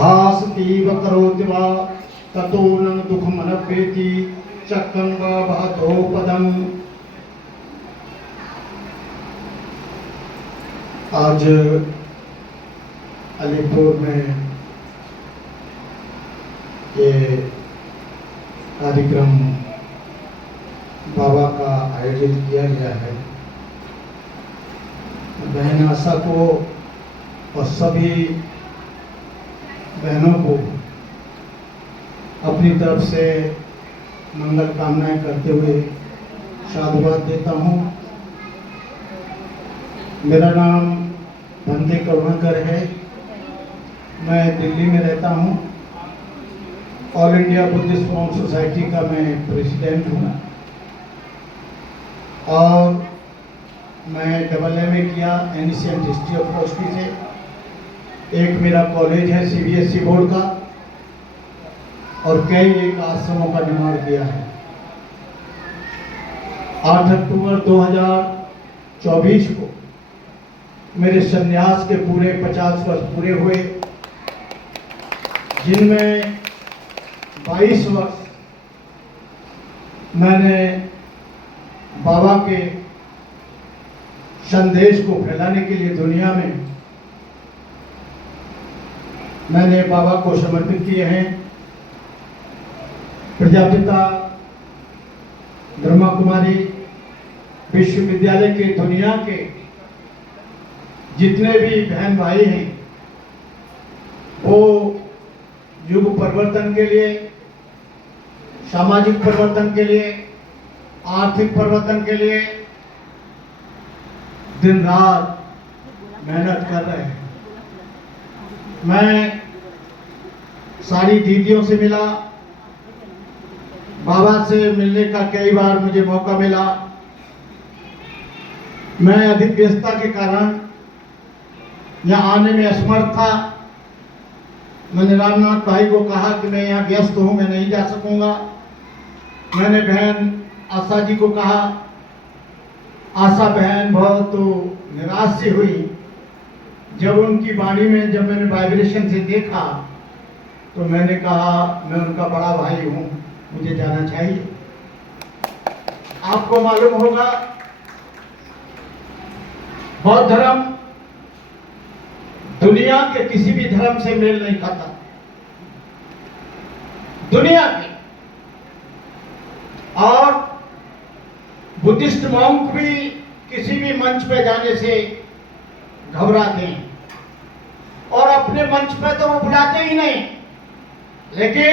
भासतीव करोति वा ततो न दुःखमनपेति चक्रं वा वहतो पदम्। आज अलीपुर में ये कार्यक्रम बाबा का आयोजित किया गया है। बहन आशा को और सभी बहनों को अपनी तरफ से मंगल कामनाएं करते हुए साधुवाद देता हूँ। मेरा नाम बंदे करुणाकर है। मैं दिल्ली में रहता हूँ। All India Buddhist monk society का मैं प्रेसिडेंट हूँ और मैं AA किया एनिशियंट हिस्ट्री ऑफ फिलॉसफी से। एक मेरा कॉलेज है CBSE बोर्ड का और कई एक आश्रमों का निर्माण किया है। 8 अक्टूबर 2024 को मेरे संन्यास के पूरे 50 वर्ष पूरे हुए, जिनमें 22 वर्ष मैंने बाबा के संदेश को फैलाने के लिए दुनिया में मैंने बाबा को समर्पित किए हैं। प्रजापिता ब्रह्मा कुमारी विश्वविद्यालय के दुनिया के जितने भी बहन भाई हैं वो युग परिवर्तन के लिए, सामाजिक परिवर्तन के लिए, आर्थिक परिवर्तन के लिए दिन रात मेहनत कर रहे हैं। मैं सारी दीदियों से मिला, बाबा से मिलने का कई बार मुझे मौका मिला। मैं अधिक व्यस्तता के कारण यहाँ आने में असमर्थ था। मैंने रामनाथ भाई को कहा कि मैं यहाँ व्यस्त हूँ, मैं नहीं जा सकूँगा। मैंने बहन आशा जी को कहा। आशा बहन बहुत तो निराश सी हुई जब उनकी वाणी में जब मैंने वाइब्रेशन से देखा, तो मैंने कहा मैं उनका बड़ा भाई हूँ, मुझे जाना चाहिए। आपको मालूम होगा बौद्ध धर्म दुनिया के किसी भी धर्म से मेल नहीं खाता। दुनिया के और बुद्धिस्ट मॉन्क भी किसी भी मंच पे जाने से घबराते हैं और अपने मंच पे तो वो बुलाते ही नहीं। लेकिन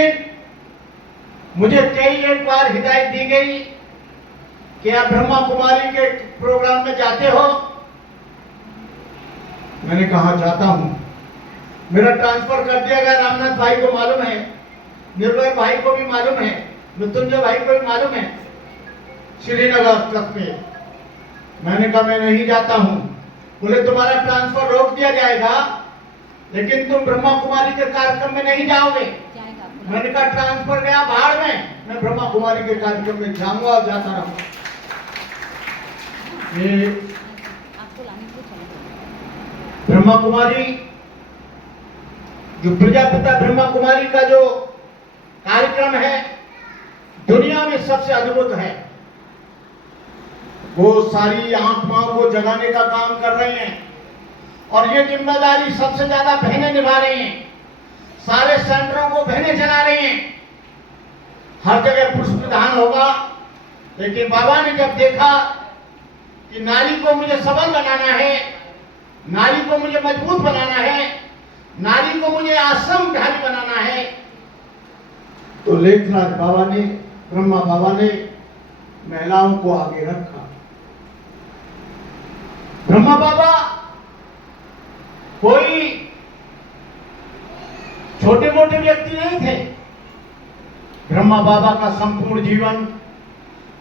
मुझे कई एक बार हिदायत दी गई कि आप ब्रह्मा कुमारी के प्रोग्राम में जाते हो। मैंने कहा जाता हूं। मेरा ट्रांसफर कर दिया गया। रामनाथ भाई को मालूम है, निर्भय भाई को भी मालूम है, मृत्युंजय भाई को भी मालूम है, श्रीनगर ट्रक पे। मैंने कहा मैं नहीं जाता हूं। बोले तुम्हारा ट्रांसफर रोक दिया जाएगा लेकिन तुम ब्रह्मा कुमारी के कार्यक्रम में नहीं जाओगे। मैंने कहा ट्रांसफर गया बाहर में, मैं ब्रह्मा कुमारी के कार्यक्रम में जाऊंगा और जाता रहूंगा। ये ब्रह्मा कुमारी जो प्रजापिता ब्रह्मा कुमारी का जो कार्यक्रम है दुनिया में सबसे अद्भुत है। वो सारी आत्माओं को जगाने का काम कर रहे हैं और ये जिम्मेदारी सबसे ज्यादा बहनें निभा रही हैं। सारे सेंटरों को बहनें चला रही हैं। हर जगह पुरुष प्रधान होगा, लेकिन बाबा ने जब देखा कि नारी को मुझे सबल बनाना है, नारी को मुझे मजबूत बनाना है, नारी को मुझे आश्रमधारी बनाना है, तो लेखराज बाबा ने, ब्रह्मा बाबा ने महिलाओं को आगे रखा। ब्रह्मा बाबा कोई छोटे मोटे व्यक्ति नहीं थे। ब्रह्मा बाबा का संपूर्ण जीवन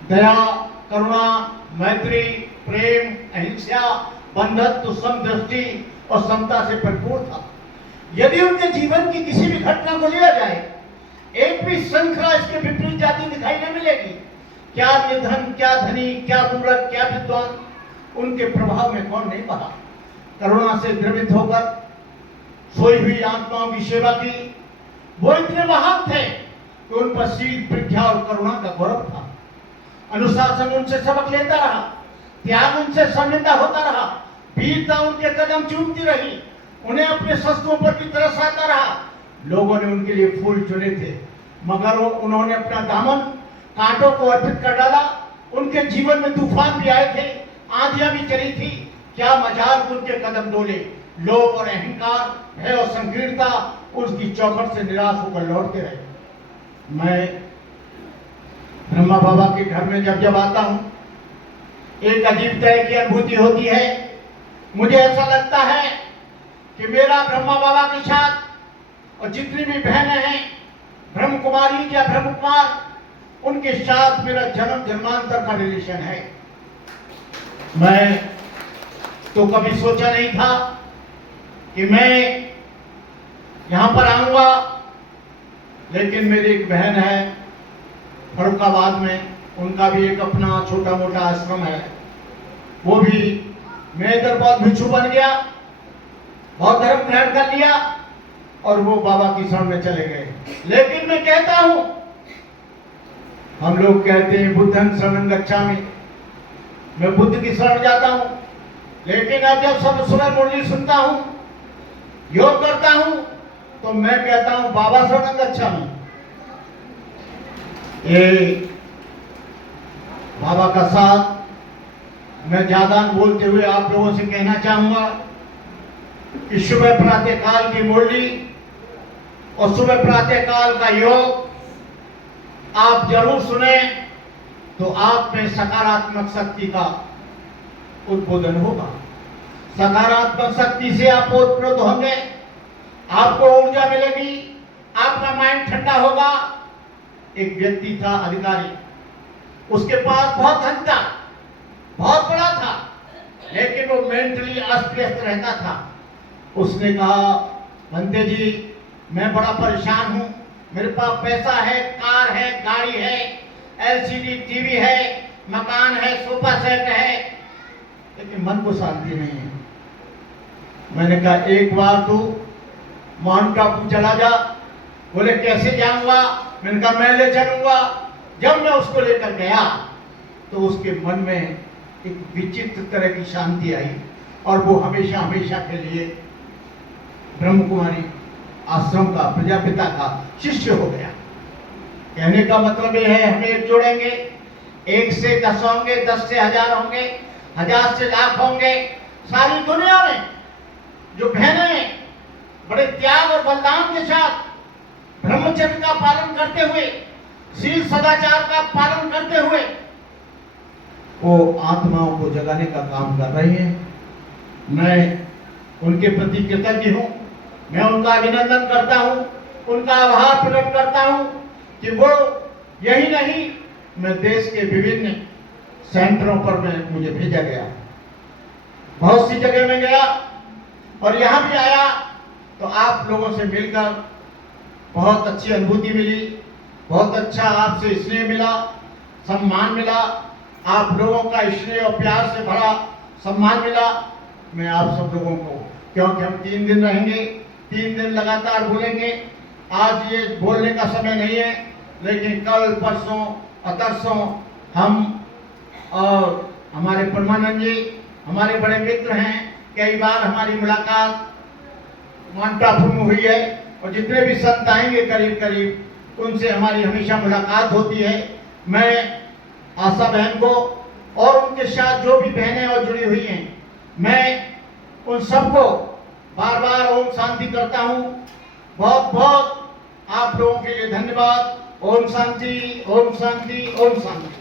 दया, करुणा, मैत्री, प्रेम, अहिंसा, बंधुत्व, समदृष्टि और समता से भरपूर था। यदि उनके जीवन की किसी भी घटना को लिया जाए, एक भी श्रृंखला इसके विपरीत जाती दिखाई नहीं मिलेगी। क्या निर्धन, क्या धनी, क्या मूर्ख, क्या विद्वान, उनके प्रभाव में कौन नहीं बहा। करुणा से द्रवित होकर, सोई हुई आत्माओं की सेवा की। वो इतने महान थे कि उन पर शील, प्रज्ञा और करुणा का गौरव था। अनुशासन उनसे सबक लेता रहा, त्याग उनसे शर्मिंदा होता रहा, वीरता उनके कदम चूमती रही, उन्हें अपने शस्त्रों पर भी तरस आता रहा। लोगों ने उनके लिए फूल चुने थे, मगर उन्होंने अपना दामन कांटों को अर्पित कर डाला। उनके जीवन में तूफान भी आए थे, आंधियां भी चली थी, क्या मजाल उनके कदम डोले। लोभ और अहंकार, भय और संकीर्णता उसकी चौखट से निराश होकर लौटते रहे। मैं ब्रह्मा बाबा के घर में जब जब आता हूं, एक अजीब तरह की अनुभूति होती है। मुझे ऐसा लगता है कि मेरा ब्रह्मा बाबा के साथ और जितनी भी बहनें हैं, ब्रह्म कुमारी या ब्रह्म कुमार, उनके साथ मेरा जन्म जन्मांतर का रिलेशन है। मैं तो कभी सोचा नहीं था कि मैं यहां पर आऊंगा, लेकिन मेरी एक बहन है फरुखाबाद में, उनका भी एक अपना छोटा मोटा आश्रम है। वो भी, मैं इधर बहुत भिक्षु बन गया, बहुत धर्म ग्रहण कर लिया और वो बाबा की शरण में चले गए। लेकिन मैं कहता हूं, हम लोग कहते हैं बुद्धं शरणं गच्छामि, मैं बुद्ध की शरण जाता हूं। लेकिन अब जब सब सुबह मुरली सुनता हूं, योग करता हूं, तो मैं कहता हूं बाबा शरणं गच्छामि। ये बाबा का साथ मैं ज्यादा बोलते हुए आप लोगों से कहना चाहूंगा कि सुबह प्रातः काल की मुरली और सुबह प्रातः काल का योग आप जरूर सुने, तो आप में सकारात्मक शक्ति का उद्बोधन होगा। सकारात्मक शक्ति से आप ओतप्रोत होंगे, आपको ऊर्जा मिलेगी, आपका माइंड ठंडा होगा। एक व्यक्ति था अधिकारी, उसके पास बहुत धन था, बहुत बड़ा था, लेकिन वो मेंटली अस्त व्यस्त रहता था। उसने कहा, बंते जी मैं बड़ा परेशान हूं, मेरे पास पैसा है, कार है, गाड़ी है, एलसीडी टीवी है, मकान है, सोफा सेट है, लेकिन मन को शांति नहीं है। मैंने कहा एक बार तू माउंट आबू चला जा। बोले कैसे जाऊंगा? मैंने कहा मैं ले चलूंगा। जब मैं उसको लेकर गया तो उसके मन में एक विचित्र तरह की शांति आई और वो हमेशा हमेशा के लिए ब्रह्म कुमारी आश्रम का, प्रजापिता का शिष्य हो गया। कहने का मतलब ये है, हम एक जोड़ेंगे, 1 से 10 होंगे, 10 से 1000 होंगे, 1000 से लाख होंगे। सारी दुनिया में जो बहनें बड़े त्याग और बलिदान के साथ ब्रह्मचर्य का पालन करते हुए, शील सदाचार का पालन करते हुए वो आत्माओं को जगाने का काम कर रही हैं, मैं उनके प्रति कृतज्ञ हूं। मैं उनका अभिनंदन करता हूं, उनका आभार प्रकट करता हूं कि वो यही नहीं, मैं देश के विभिन्न सेंटरों पर मुझे भेजा गया, बहुत सी जगह में गया और यहां भी आया तो आप लोगों से मिलकर बहुत अच्छी अनुभूति मिली, बहुत अच्छा आपसे स्नेह मिला, सम्मान मिला, आप लोगों का स्नेह और प्यार से भरा सम्मान मिला। मैं आप सब लोगों को, क्योंकि हम 3 दिन रहेंगे, 3 दिन लगातार बोलेंगे, आज ये बोलने का समय नहीं है, लेकिन कल परसों और तरसों हम और हमारे परमानंद जी हमारे बड़े मित्र हैं, कई बार हमारी मुलाकात माउंट आबू में हुई है और जितने भी संत आएंगे करीब करीब उनसे हमारी हमेशा मुलाकात होती है। मैं आशा बहन को और उनके साथ जो भी बहनें और जुड़ी हुई हैं, मैं उन सबको बार बार ओम शांति करता हूँ। बहुत बहुत आप लोगों के लिए धन्यवाद। ओम शांति, ओम शांति, ओम शांति।